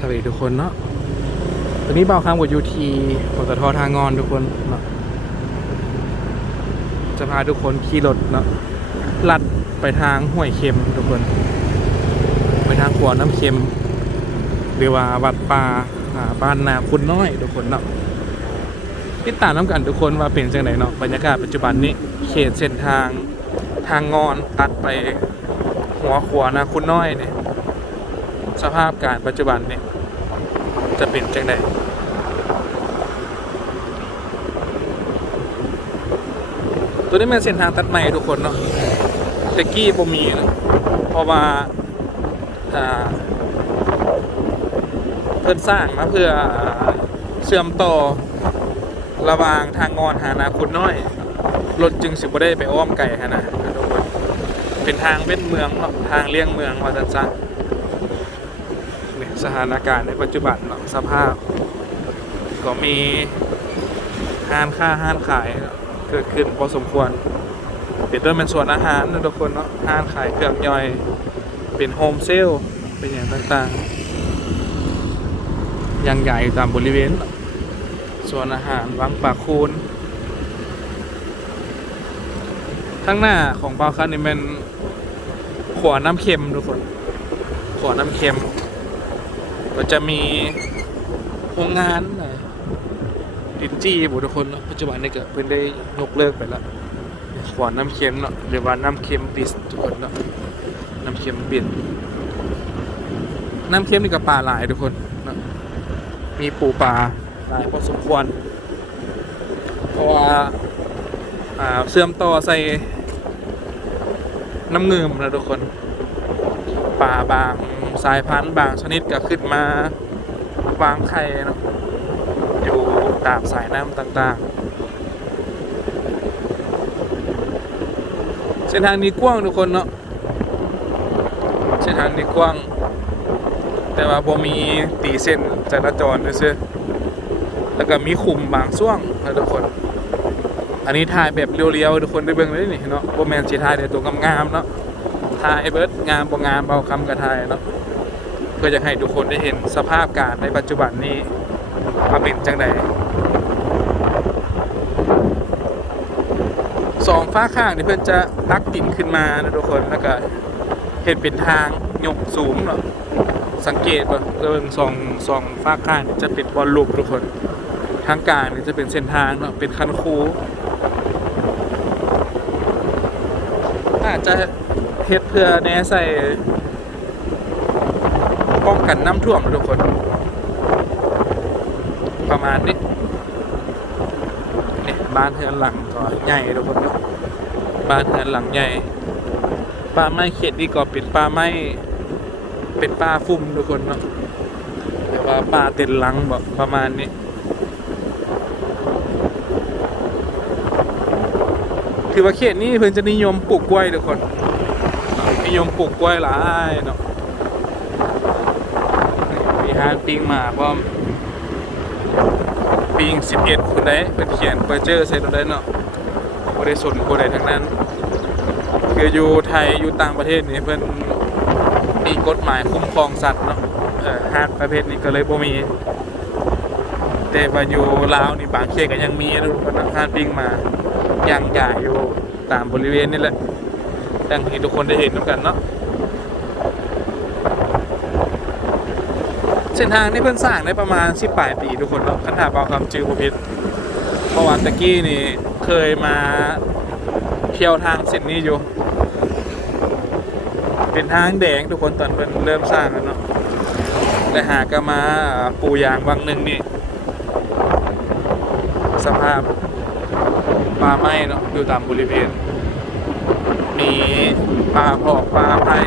สวัสดีทุกคนเนาะวันนี้เบาค้างกับยูทีปตททางงอนทุกคนเนาะจะพาทุกคนขี่รถเนาะลัดไปทางห้วยเค็มทุกคน ไปทางขวน้ำเค็ม หรือว่าวัดป่าอ่าบ้านนาคุณน้อยทุกคนเนาะติดตามน้ำกันทุกคนว่าเป็นจังไหนเนาะบรรยากาศปัจจุบันนี้เขตเส้นทางทางงอนตัดไปหัวขวนาคุณน้อยเนี่ย สภาพการปัจจุบันเนี่ยจะเป็นจังไดตัวนี้เป็นเส้นทางตัดใหม่ทุกคนเนาะแต่กี้บ่มีนะเพราะว่าอ่าเพิ่นสร้างมาเพื่อเชื่อมต่อระวางทางงอนหานาคุณน้อยรถจึงสิบ่ได้ไปอ้อมไก่ฮะนะทุกคนเป็นทางเว้นเมืองเนาะทางเลี่ยงเมืองว่าจันซันเนี่ย สถานการณ์ในปัจจุบันเนาะสภาพ ก็มีห้านค้าห้านขายเกิดขึ้นพอสมควรเป็นด้วยเป็นส่วนอาหารนะทุกคนเนาะห้านขายเครื่องย่อย เป็นโฮมเซลเป็นอย่างต่างๆยังใหญ่ตามบริเวณส่วนอาหารวังปากคูนข้างหน้าของเปาคันนี่เป็นขวน้ำเค็มทุกคนขวน้ำเค็ม ก็จะมีโรงงานนะดินจี้บุทุกคนปัจจุบันนี่ก็เพิ่นได้ยกเลิกไปแล้วขวานน้ำเค็มเนาะหรือว่าน้ำเค็มบิสทุกคนเนาะน้ำเค็มบิสน้ำเค็มนี่ก็ปลาหลายทุกคนเนาะมีปูปลาหลายพอสมควรเพราะว่าอ่าเสื่อมต่อใส่น้ำเงิมนะทุกคนป่าบาง สายพันธุ์บางชนิดก็ขึ้นมาวางไข่เนาะอยู่ตามสายน้ำต่างๆ เส้นทางนี้กว้างทุกคนเนาะเส้นทางนี้กว้าง แต่ว่าบ่มีตีเส้นจราจรซื่อๆแล้วก็มีคุมบางช่วงนะทุกคน อันนี้ถ่ายแบบเรียวๆทุกคนได้เบิ่งเลยนี่เนาะบ่แมนสิถ่ายแต่ตัวงามๆเนาะ ทายเบิร์ดงามบ่งามเบาคำกระทายเนาะเพื่อจะให้ทุกคนได้เห็นสภาพการในปัจจุบันนี้ว่าเป็นจังไดสองฟ้าข้างนี่เพื่อนจะตักดินขึ้นมานะทุกคนแล้วก็เห็นเป็นทางยกสูงเนาะสังเกตว่าเรื่องสองสองฟ้าข้างจะเป็นบอลลูปทุกคนทางกางนี่จะเป็นเส้นทางเนาะเป็นคันคูอาจจะ เฮ็ดเพื่อแน่ใส่ป้องกันน้ำท่วมทุกคน ประมาณนี้เนี่ยบ้านเฮือนหลังก็ใหญ่ทุกคนบ้านเฮือนหลังใหญ่ป่าไม้เขตนี่ก็เป็นป่าไม้เป็นป่าฟุ้มทุกคนเนาะแต่ว่าป่าเต็นหลังบอกประมาณนี้ถือว่าเขตนี้เพิ่นจะนิยมปลูกกล้วยทุกคน นิยมปลูกกล้วยหลายเนาะมีฮานปิ้งมาพร้อมปิ้ง11คนได้เพิ่นเขียนเปอร์เจอร์ใส่ตัวได้เนาะบ่ได้สนผู้ใดทั้งนั้น คืออยู่ไทยอยู่ต่างประเทศนี่เพิ่นมีกฎหมายคุ้มครองสัตว์เนาะเออฮาร์ดประเภทนี้ก็เลยบ่มีแต่ว่าอยู่ลาวนี่บางเขตก็ยังมีนะทุกคนนะฮานปิ้งมาย่างใหญ่อยู่ตามบริเวณนี่แหละ ดังที่ทุกคนได้เห็นน้ำกันเนาะเส้นทางนี่เพิ่นสร้างได้ประมาณ10ปลายปีทุกคนเนาะคันถามเอาคำจือบ่ผิดเพราะว่าตะกี้นี่เคยมาเที่ยวทางเส้นนี้อยู่ เป็นทางแดงทุกคนตอนเพิ่นเริ่มสร้างแล้วเนาะแต่หากก็มาปูยางวังหนึ่งนี่สภาพป่าไม้เนาะอยู่ตามบริเวณ มี ปลาพอกปลาไผ่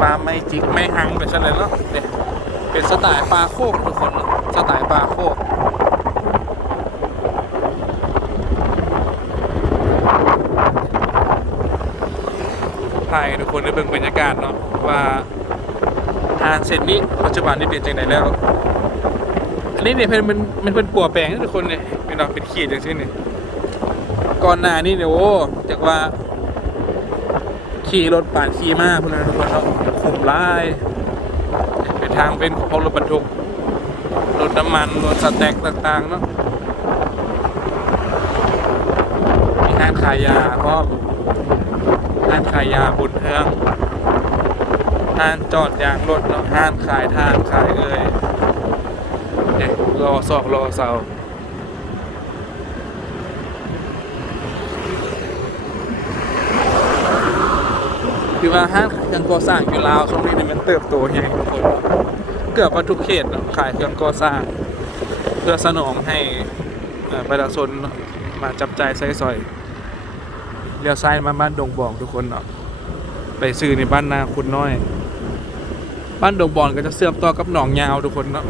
ปลาไม่จิกไม่หังไปซะเลยเนาะเนี่ยเป็นสไตล์ปลาโคกทุกคนเนาะสไตล์ปลาโคกถ่ายทุกคนได้เบิ่งบรรยากาศเนาะว่าทางเสร็จนี้ปัจจุบันนี้เป็นจังไดแล้ว อันนี้เนี่ยเป็นมันมันเป็นปัวแปลงทุกคนเนี่ยเป็นดอกเป็นขีดอย่างเช่นนี่ก่อนหน้านี้เนี่ยโอ้ จากว่า ขี่รถปาดขี่มากพวกนั้นทุกคนเนาขุมลายเป็นทางเป็นของพวกรถบรรทุกรถน้ำมันรถสแต็กต่างๆเนาะมีห้างขายยาพร้อมห้างขายยาบุญเฮืองห้างจอดยางรถเนาะห้างขายทางขายเอ่ยเนี่ยรอซอกรอเสา คือว่าห้างขายเครื่องก่อสร้างอยู่ลาวช่วงนี้นี่มันเติบโตแฮงทุกคนเกือบว่าทุกเขตเนาะขายเครื่องก่อสร้าง เพื่อสนองให้ประชาชนมาจับจ่ายใช้สอยเลี้ยวซ้ายมาบ้านดงบองทุกคนเนาะไปซื้อในบ้านนาคุณน้อย บ้านดงบอนก็จะเสื่อมต่อกับหนองยาวทุกคนเนาะ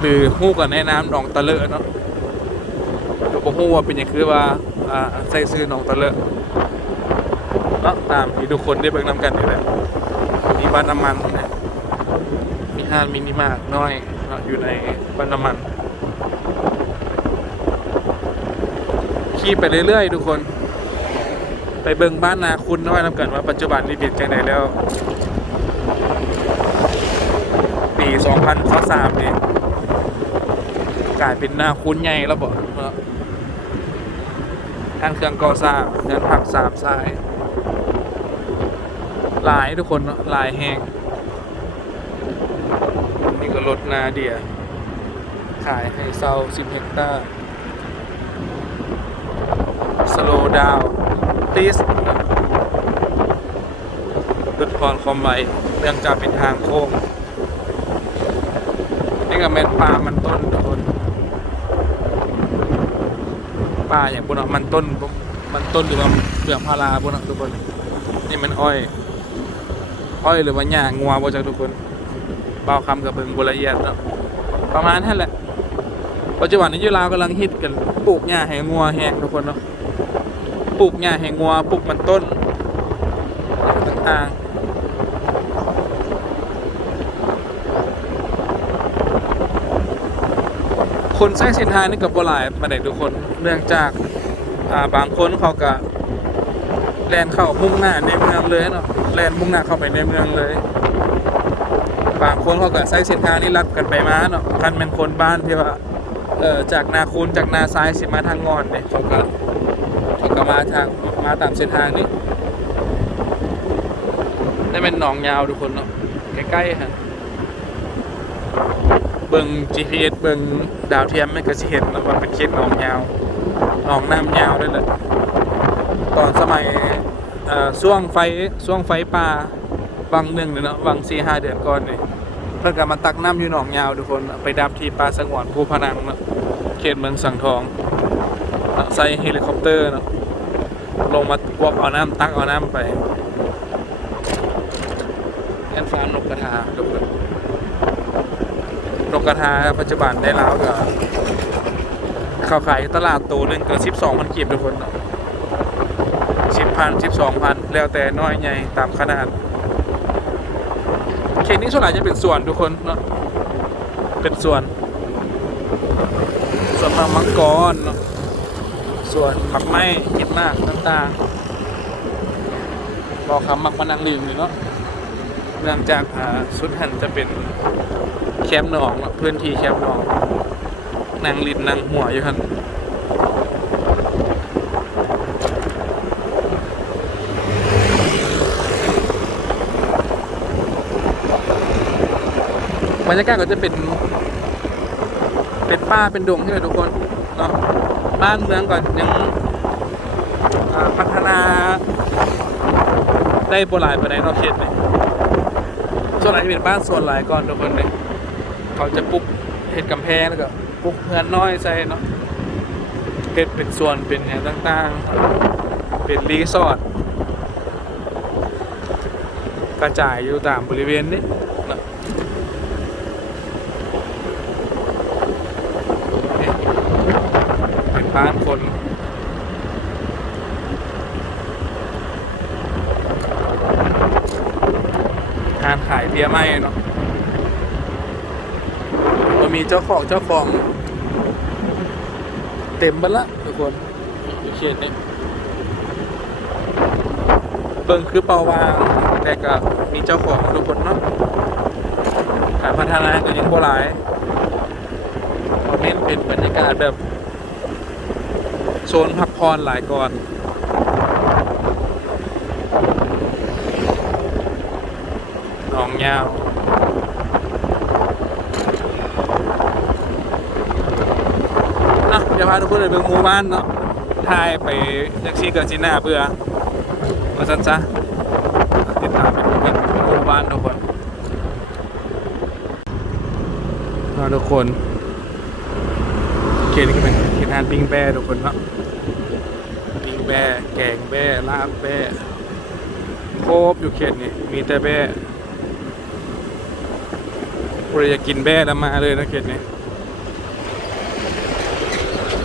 หรือฮู้กับแนะน้ำหนองตะเลอะเนาะก็บ่ฮู้ว่าเป็นหยังคือว่าใส่ซื้อหนองตะเลอะ นาะตามที่ทุกคนได้เบิ่งนำกันนี่แหละมีบ้านน้ำมันนะมีห้างมินิมาร์ทน้อยเนาะอยู่ในบ้านน้ำมันขี่ไปเรื่อยๆ ทุกคน ไปเบิ่งบ้านนาคุณน้อยนำกันว่าปัจจุบันนี้เปลี่ยนจังไดแล้ว ปี2023นี่กลายเป็นนาคุณใหญ่แล้วบ่เนาะทางเครื่องก่อสร้างงานผักสามสาย ลายทุกคนลายแห้ง นี่ก็รถนาเดีย ขายให้เซาสิบเฮกตาร์สโลดาวตีสลดพรความไวเนื่องจากเป็นทางโค้ง นี่ก็แม่นปลามันต้นทุกคนปลาอย่างพวกเนาะมันต้นมันต้นหรือว่าเปลือกพาราพวกเนาะทุกคนนี่มันอ้อย อ้อยหรือว่าหญ้างัวบ่จักทุกคนเบาคำกับเบิงบละเอียดเนาะประมาณนั้นแหละปัจจุบันนี้อยุลาวกำลังฮิตกันปลูกหญ้าแหงงัวแหงทุกคนเนาะปลูกหญ้าแหงงัวปลูกมันต้นต่างๆคนใช้เส้นทางนี่กับบ่หลายมาได้ทุกคน เนื่องจากาบางคนเขาก็ แลนเข้ามุ่งหน้าในเมืองเลยเนาะแลนมุ่งหน้าเข้าไปในเมืองเลยบางคนเขาก็ใช้เส้นทางนี้ลัดกันไปมาเนาะคันเป็นคนบ้านที่ว่าเอ่อจากนาคูนจากนาซ้ายสิมาทางงอนเนี่ยเขาก็เขาก็มาทางมาตามเส้นทางนี้นี่เป็นหนองยาวทุกคนเนาะใกล้ๆฮะเบิ่ง GPS เบิ่งดาวเทียมไม่ก็สิเห็นว่าเป็นเขตหนองยาวหนองน้ำยาวด้วยแหละ ตอนสมัยเอ่อช่วงไฟช่วงไฟป่าวังหนึ่งเนาะวังสี่ห้าเดือนก่อนนี่เพื่อนก็มาตักน้ำอยู่หนองยาวทุกคนไปดับที่ป่าสงวนภูพนังเนาะเขตเมืองสังทองใส่เฮลิคอปเตอร์เนาะลงมากวกเอาน้ำตักเอาน้ำไปแอนฟาร์มนกกระทาทุกคนนกกระทาปัจจุบันได้แล้วก็เขาขายตลาดตัวหนึงเก็สิบสองพันกีบทุกคนเนาะ พันสิบสองพันแล้วแต่น้อยใหญ่ตามขนาดเขตนี้ส่วนใหญ่จะเป็นส่วนทุกคนเนาะเป็นส่วนส่วนมะมังกรเนาะส่วนผักไม้เห็ดมากต่างๆบอคำมักมานังลืมเลยเนาะเนื่องจากอ่าสุดหันจะเป็นแคมป์หนองเนาะพื้นที่แคมป์หนองนางลินนางหัวอยู่คัน บรรยากาศก็จะเป็น เป็นป่าเป็นดงใช่ไหมทุกคนเนาะบ้านเมืองก่อนยังพัฒนา ได้โบราณไปในนอกเขตเลยส่วนไหนจะเป็นบ้านส่วนหลายก่อนทุกคนเลยเขาจะปลุกเห็ดกำแพงแล้วก็ปลุกเฮือนน้อยใส่เนาะเก็ดเป็นส่วนเป็นอย่างต่างๆ เป็นรีสอร์ทกระจายอยู่ตามบริเวณนี้เป็นบ้านคน การขายเบียร์ไหมเนาะมันมี เจ้าของเจ้าของ เต็มไปละทุกคนอยู่เขตนี้เบิ่งคือเปาวางแต่ก็มีเจ้าของทุกคนเนาะฒนาก็ยังบ่หลายคอมเมนต์เป็นบรรยากาศแบบ โซนพักผ่อนหลายก่อนหนองยาว อะเดี๋ยวพา ทุกคนไปเบิ่งหมู่บ้านเนาะถ่ายไปจากซีเกิดจีน่าเบื่อมาสั้นซะติดตามไปดูกันหมู่บ้านทุกคนทุกคนเขตนี้ก็เป็นเขตทานปิ้งแบ่ทุกคนเนาะปิ้งแบ่แกงแบ่ลาบแบ่โครบอยู่เขตนี้มีแต่แบ่ใครอยากกินแบ่แล้วมาเลยนะเขตนี้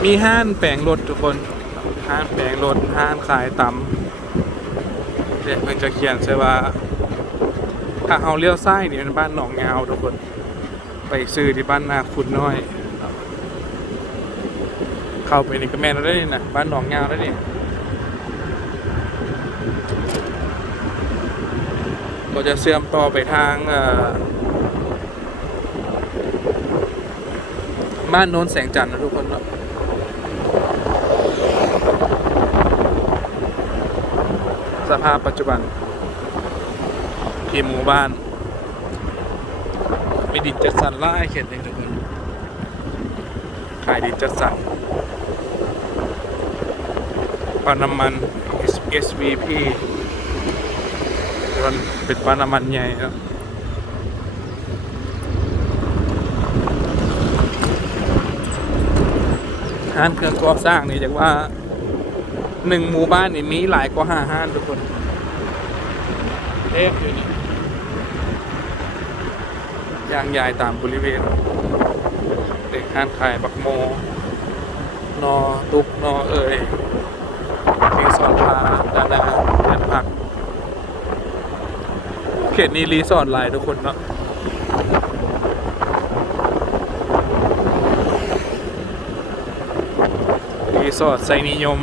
มีห้านแปลงรถทุกคน ห้านแปลงรถห้านขายตำเดี๋ยวเพิ่นจะเขียนใช่ว่าถ้าเอาเลี้ยวซ้ายนี่เป็นบ้านหนองงาวทุกคน ไปซื้อที่บ้านนาคุณน้อย เข้าไปนี่ก็แม่นแล้วได้นี่นะบ้านหนองงาวแล้วนี่ก็จะเชื่อมต่อไปทางบ้านโน้นแสงจันทร์นะทุกคนเนาะ ภาพปัจจุบัน ทีมหมู่บ้าน มีดินจัดสรรไล่เขตหนึ่งทุกคนขายดินจัดสรรปาน้ำมัน SVP มันเป็นปาน้ำมันใหญ่แล้วห้านเครื่องก่อสร้างนี่จากว่าหนึ่งหมู่บ้านนี่มีหลายกว่าห้าห้านทุกคน เทพอยู่นี่ยางยายตามบริเวณ เด็กห้านขายบักโม นอตุกนอเอ่ยรีสอร์ทพาดานาเดินพัก เขตนี้รีสอร์ทหลายทุกคนเนาะรีสอร์ทไซนิยม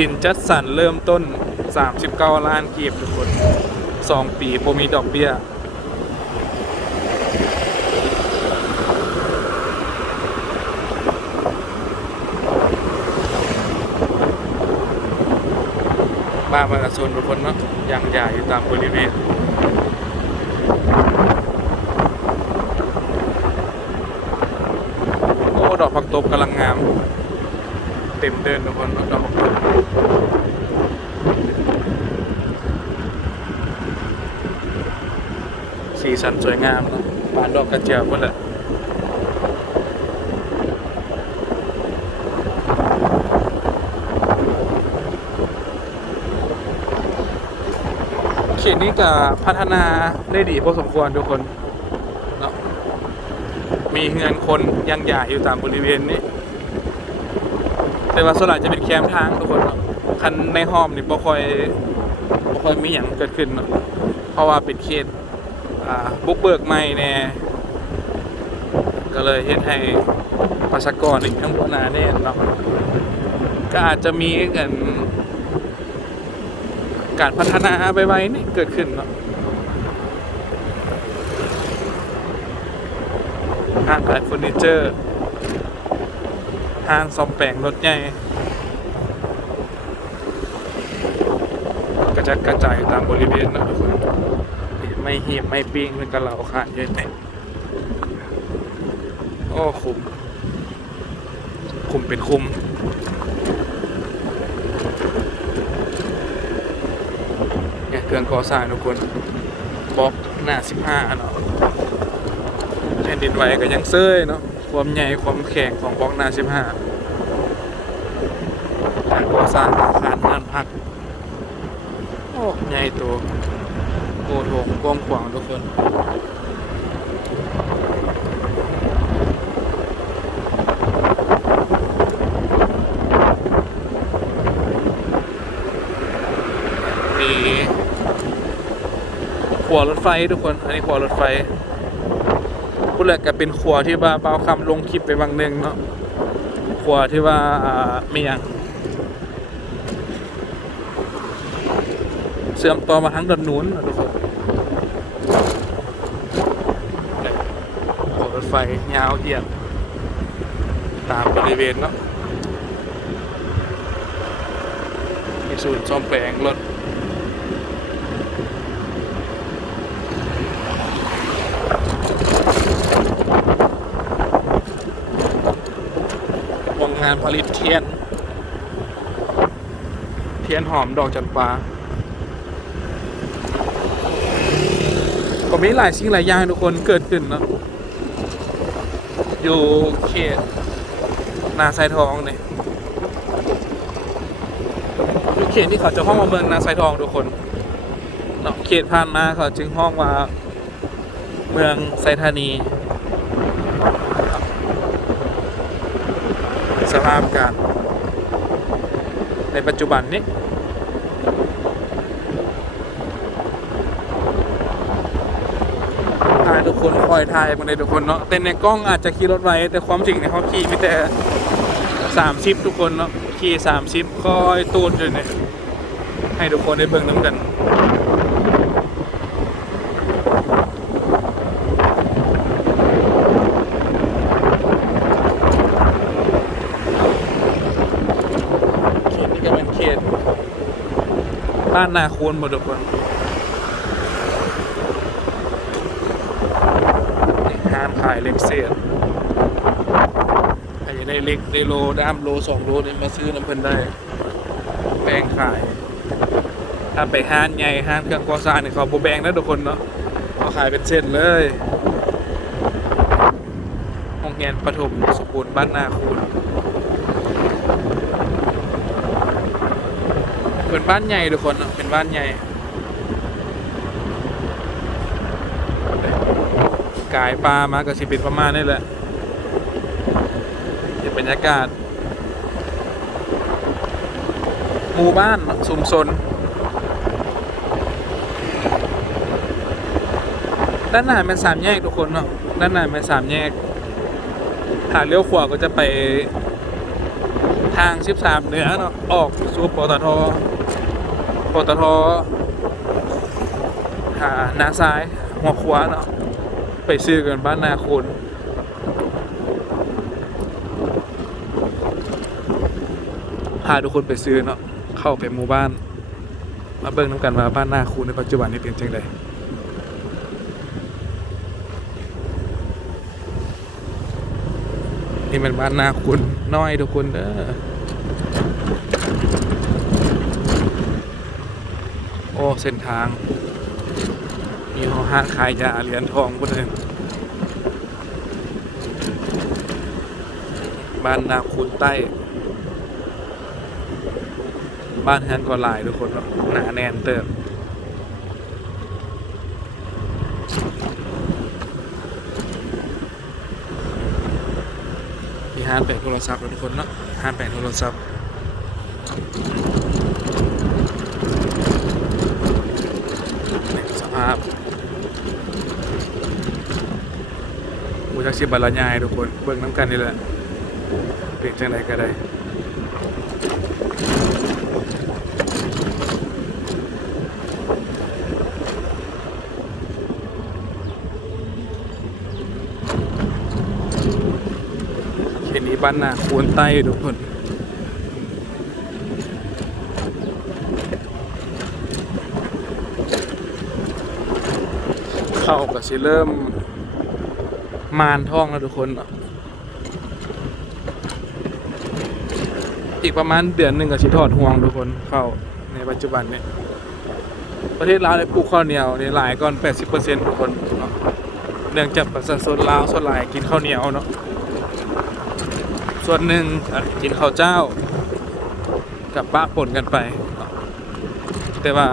ดินจัดสรรเริ่มต้น 39 ล้านกีบทุกคน 2 ปีโปมีดอกเบี้ยบ้านมากระสุนทุกคนเนาะยางใหญ่อยู่ตามบริเวณโอ้ดอกผักตบกำลังงาม เต็มเดินทุกคนดอกผักตบสีสันสวยงามนะบานดอกกระเจียวหมดแหละเขตนี้ก็พัฒนาได้ดีพอสมควรทุกคนเนาะมีเฮือนคนยังใหญ่อยู่ตามบริเวณนี้ แต่ว่าส่วนใหญ่จะเป็นแคมทางทุกคนเนาะคันในห้อมนี่บ่ค่อยบ่ค่อยมีอย่างเกิดขึ้นเนาะเพราะว่าเป็นเขตอ่าบุกเบิกใหม่แน่ก็เลยเฮ็ดให้ประชากรอีกทั้งบ่หนาแน่นเนาะก็อาจจะมีกันการพัฒนาไปไว้นี่เกิดขึ้นเนาะห้างขายเฟอร์นิเจอร์ ห้างซอมแปลงรถใหญ่กระจัดกระจายตามบริเวณนะทุกคนไม่เหียบไม่ปิ้งเป็นกระเหล่าขายเยอะแยะโอ้คุ้มคุ้มเป็นคุ้มเนี่ยเครื่องก่อสร้างทุกคนบล็อกหน้าสิบห้าเนาะแผ่นดินไหวก็ยังเซ้ยเนาะ ความใหญ่ความแข็งของบล็อกหน้าสิบห้าการก่อสร้างอาคารบ้านพักโอ้ใหญ่โตโอ้โถงกว้างขวางทุกคนมีขัวรถไฟทุกคน อันนี้ขัวรถไฟ พูดแหละก็เป็นขัวที่ว่าเบาคำลงคลิปไปบางหนึ่งเนาะขัวที่ว่าอ่ามีอย่างเสื่อมต่อมาทั้งดอนนู้นนะทุกคนรถไฟยาวเหยียดตามบริเวณเนาะมีศูนย์ซ่อมแปลงรถ โรงงานผลิตเทียน เทียนหอมดอกจันปาก็มีหลายสิ่งหลายอย่างทุกคนเกิดขึ้นเนาะอยู่เขตนาไซทองเนี่ยอยู่เขตที่เขาจะห้องมาเมืองนาไซทองทุกคนเนาะเขตผ่านมาเขาจึงห้องว่าเมืองไซธานี สภาพการ ในปัจจุบันนี้ถ่ายทุกคนคอยถ่ายมาในทุกคนเนาะแต่ในกล้องอาจจะขี่รถไวแต่ความจริงเนี่ยเขาขี่ไม่แต่สามชิปทุกคนเนาะขี่สามชิปคอยตูดอยู่เนี่ยให้ทุกคนได้เบิ่งน้ำกัน เขตนี้ก็เป็นเขต บ้านนาคูนหมดทุกคนห้ามขายเล็กเศษใครจะได้เล็กได้โลด้ามโลสองโลเนี่ยมาซื้อน้ำเพิ่นได้ แบ่งขาย ถ้าไปห้านใหญ่ห้านเครื่องก่อสร้างเนี่ยเขาโบแบ่งนะทุกคนเนาะเขาขายเป็นเส้นเลยโรงเรียนประถมสมบูรณ์บ้านนาคูน เป็นบ้านใหญ่ทุกคนเนอะเป็นบ้านใหญ่กายปลามาก็สิเป็นประมาณนี้แหละเห็นบรรยากาศ หมู่บ้านเนอะชุมชนด้านหน้าเป็นสามแยกทุกคนเนาะด้านหน้าเป็นสามแยกหาเลี้ยวขวาก็จะไปทาง 13 เหนือเนาะออกสู่ปตท ปตทหานาซ้ายหัวขวาเนาะไปซื้อกันบ้านนาคุณพาทุกคนไปซื้อเนาะเข้าไปหมู่บ้าน มาเบิ่งน้ำกันว่าบ้านนาคุณในปัจจุบันนี้เป็นจังไดนี่เป็นบ้านนาคุณน้อยทุกคนเด้อ โอ้ เส้นทางมีห้างขายยาเหรียญทองพุ่นเลยบ้านนาคูนใต้ บ้านแฮนก็หลายทุกคนนะหนาแน่นเติมมีห้านแปลงโทรศัพท์ทุกคนเนาะห้านแปลงโทรศัพท์ สภาพมูจักสิบรรยายทุกคนเบิ่งน้ำกันนี่แหละเป็นจังไดก็ได้เขตนี้บ้านนาควรใต้ทุกคน เข้า กับสิเริ่มมานท่องแล้วทุกคน อีกประมาณเดือนหนึ่งกับสิถอดห่วงทุกคนเข้าในปัจจุบันเนี่ยประเทศลาวได้ปลูกข้าวเหนียวในหลายก่อน 80%ทุกคนเนาะเนื่องจากประชาชนลาวส่วนหลายกินข้าวเหนียวเนาะส่วนหนึ่งกินข้าวเจ้า กับปะปนกันไป แต่ว่า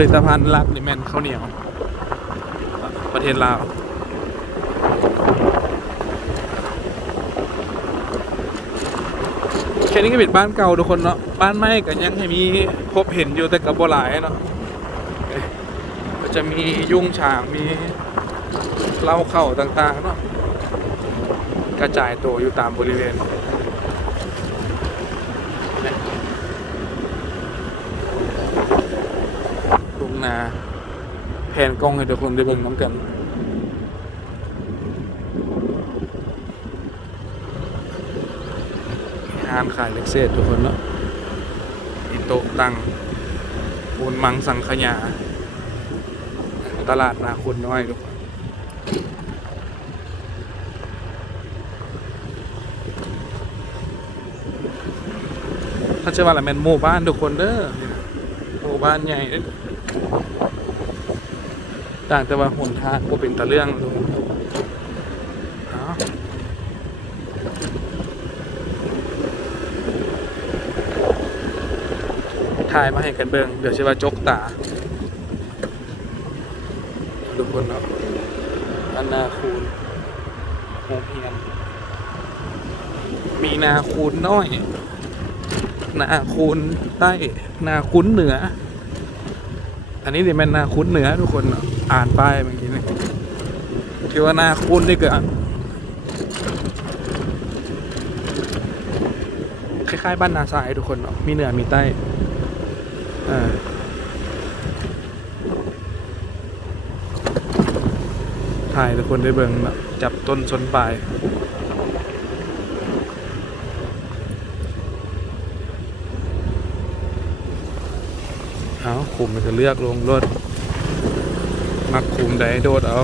ลิตภัณฑ์ลักนี่แมนข้าวเหนียว ประเทศลาวแค่นี้ก็เป็นบ้านเก่าทุกคนเนาะบ้านไม้ก็ยังให้มีพบเห็นอยู่แต่กับบ่หลายเนาะก็จะมียุงฉางมีเล้าเข้าต่างๆเนาะกระจายตัวอยู่ตามบริเวณ หน้าแผนกล้องให้ทุกคนได้เบิ่งน้ำกันห้านขายเล็กเศษทุกคนเนาะอิโตตังปูนมังสังขยา ตลาดนาคุณน้อยทุกคนถ้าจะว่าละแมนหมู่บ้านทุกคนเด้อหมู่บ้านใหญ่เด้อ ต่างแต่ว่าหนทางก็เป็นตะเรื่องทุกคนเอาถ่ายมาให้กันเบิงเดี๋ยวชื่อว่าจกตาทุกคนเนาะอันนาคูณโงเพียนมีนาคูณน้อย นาคูณใต้ นาคุ้นเหนือ อันนี้เดี๋ยมันนาคุ้นเหนือทุกคนอ่านป้ายเมื่อกี้นี่คือว่านาคุ้นนี่เกิดคล้ายๆบ้านนาทรายทุกคนเนาะมีเหนือมีใต้อ่าถ่ายทุกคนได้เบิ่งแบบจับต้นชนปลาย เอา คุมมันจะเลือกลงรถ มักคุมใดโดดเอา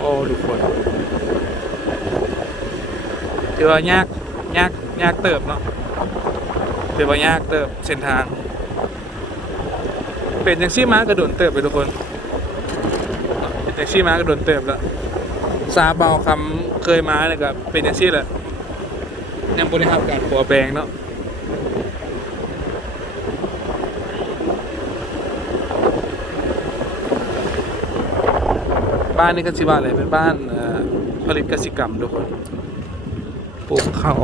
โอ้ทุกคนถือยากยากยากเติบเนาะถือว่ายากเติบเส้นทาง เป็นยังซี่ม้ากระโดดเติบไปทุกคนเป็นยังซี่ม้ากระโดดเติบแล้ว ซาเบาคำเคยมาเนี่ยก็เป็นยังซี่แหละยังบริหารการปัวแปลงเนาะบ้านนี่ก็สิว่าอะไรเป็นบ้านผลิตกสิกรรมทุกคนปลูกข้าว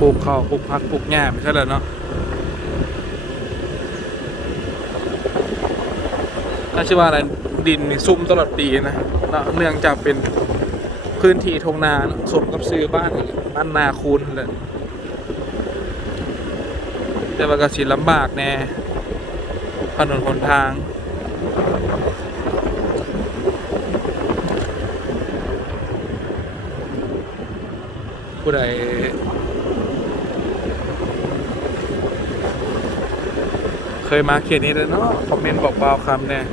ปลูกข้าวปลูกผักปลูกหญ้าไม่ใช่เหรอเนาะถ้าชื่อว่าอะไร ดินนี่ซุ่มตลอดปีนะเนาะเนื่องจากเป็นพื้นที่ทงนานสมกับซื้อบ้านบ้านนาคูนเลยแต่ว่าก็สิลำบากแน่ถนนหนทางผู้ใดเคยมาเขตนี้แล้วเนาะคอมเมนต์บอกเบาคำเนี่ย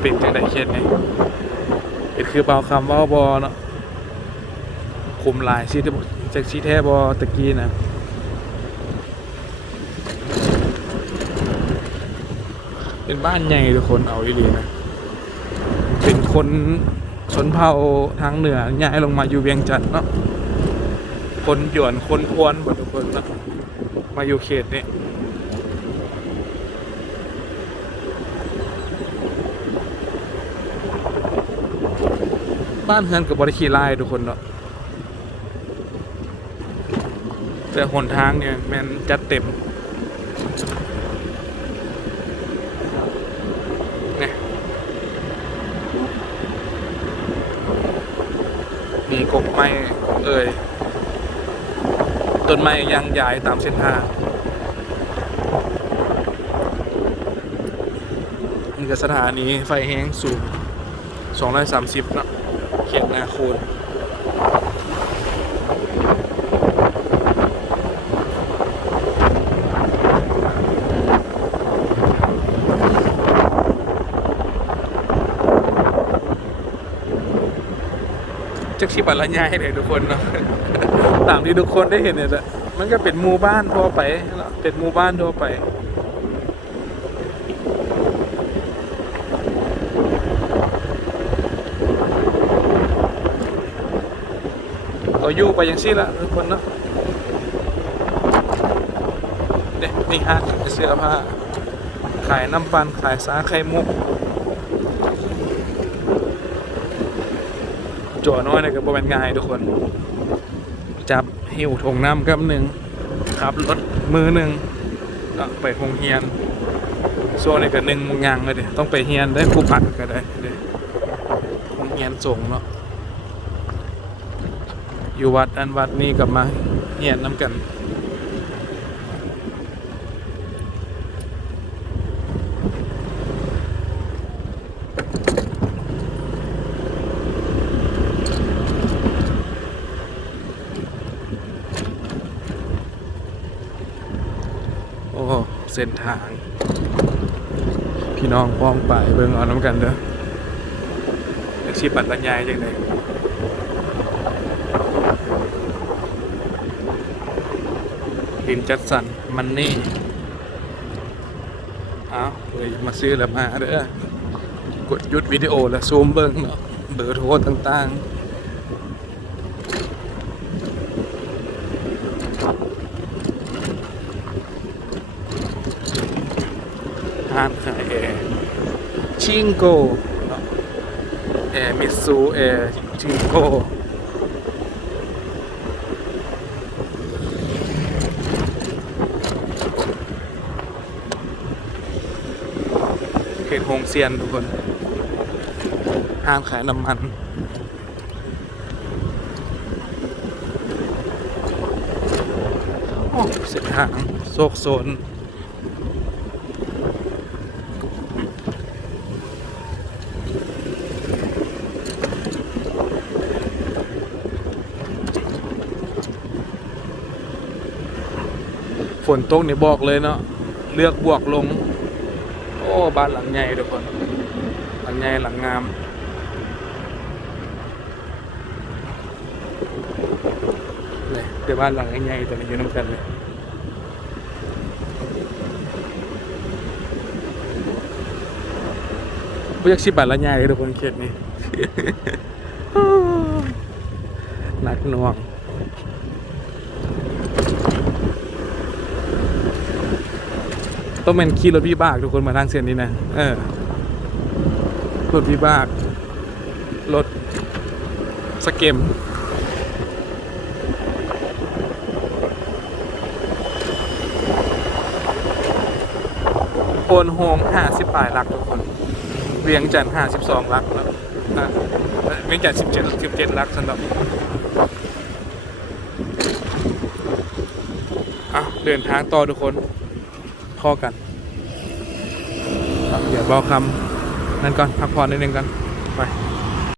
เป็นจังไดเขตนี้เป็นคือเบาคำว่าบอเนาะคุมลายซีจากซีแท้บอตะกี้นะเป็นบ้านใหญ่ทุกคนเอาดีๆนะเป็นคนชนเผ่าทางเหนือย้ายลงมาอยู่เวียงจันทน์เนาะคนหยวนคนพวนหมดทุกคนนะมาอยู่เขตนี้ บ้านเฮือนกับบริขีไล่ทุกคนเนาะแต่หนทางเนี่ยแมันจัดเต็มเนี่ยมีกบไม้เอ่ยต้นไม้ยางใหญ่ตามเส้นทางนี่ก็สถานีไฟแห้งสูง230เนาะ เขียนาคูณจักชิบัลละยายเลยทุกคนเนาะตามที่ทุกคนได้เห็นเนี่ยแหละมันก็เป็นหมู่บ้านทั่วไปเนาะเป็นหมู่บ้านทั่วไป ก็อยู่ไปอย่างซี่ละทุกคนเนาะเนี่ยนี่ฮะเสื้อผ้าขายน้ำปันขายสาไข่มุกจั่วน้อยเนี่ยก็บ่เป็นง่ายทุกคน จับหิวถงน้ำกับหนึ่งขับรถมือหนึ่งก็ไปโรงเรียนส่วนนี้ก็หนึ่งงางเลยเดี๋ยต้องไปเฮียนได้ครูผัดก็ได้เดี๋ยวโรงเรียนส่งเนาะ อยู่วัดอันวัดนี้กลับมาเงียดน้ำกันโอ้เส้นทาง พี่น้องป้องไปเบิ่งเอาน้ำกันเด้ออาชีพปัดบรรยายจังได๋ ลินจัดสันมันนี่เอาเลยมาซื้อแล้วมาเด้อกดหยุดวิดีโอแล้วซูมเบิ่งเนาะเบอร์โทรต่างๆร้านขายแอร์ชิงโกแอร์มิซูแอร์ชิงโก ตโฮงเซียนทุกคนห้างขายน้ำมันโอ้เส้นทางโซกโซนฝนตกนี่บอกเลยเนาะเลือกบวกลง บ้านหลังใหญ่ทุกคน หลังใหญ่หลังงาม เลยเดี๋ยวบ้านหลังใหญ่ๆตัวนี้อยู่น้ำกันเลยไม่อยากชิบบ้านหลังใหญ่เลยทุกคนเขตนี้หนักหน่วง ต้องเป็นขี่รถวิบากทุกคนมาทางเส้นนี้นะเออรถวิบากรถสเกมโอนโฮงห้าสิบปลายลักทุกคนเวียงจันทร์ห้าสิบสองลักแล้วอะเวียงจันทร์สิบเจ็ดสิบเจ็ดลักสำหรับอะเดินทางต่อทุกคน ข้อกันอย่าเดี๋ยวบอกคำนั่นก่อนพักผ่อนนิดนึงกัน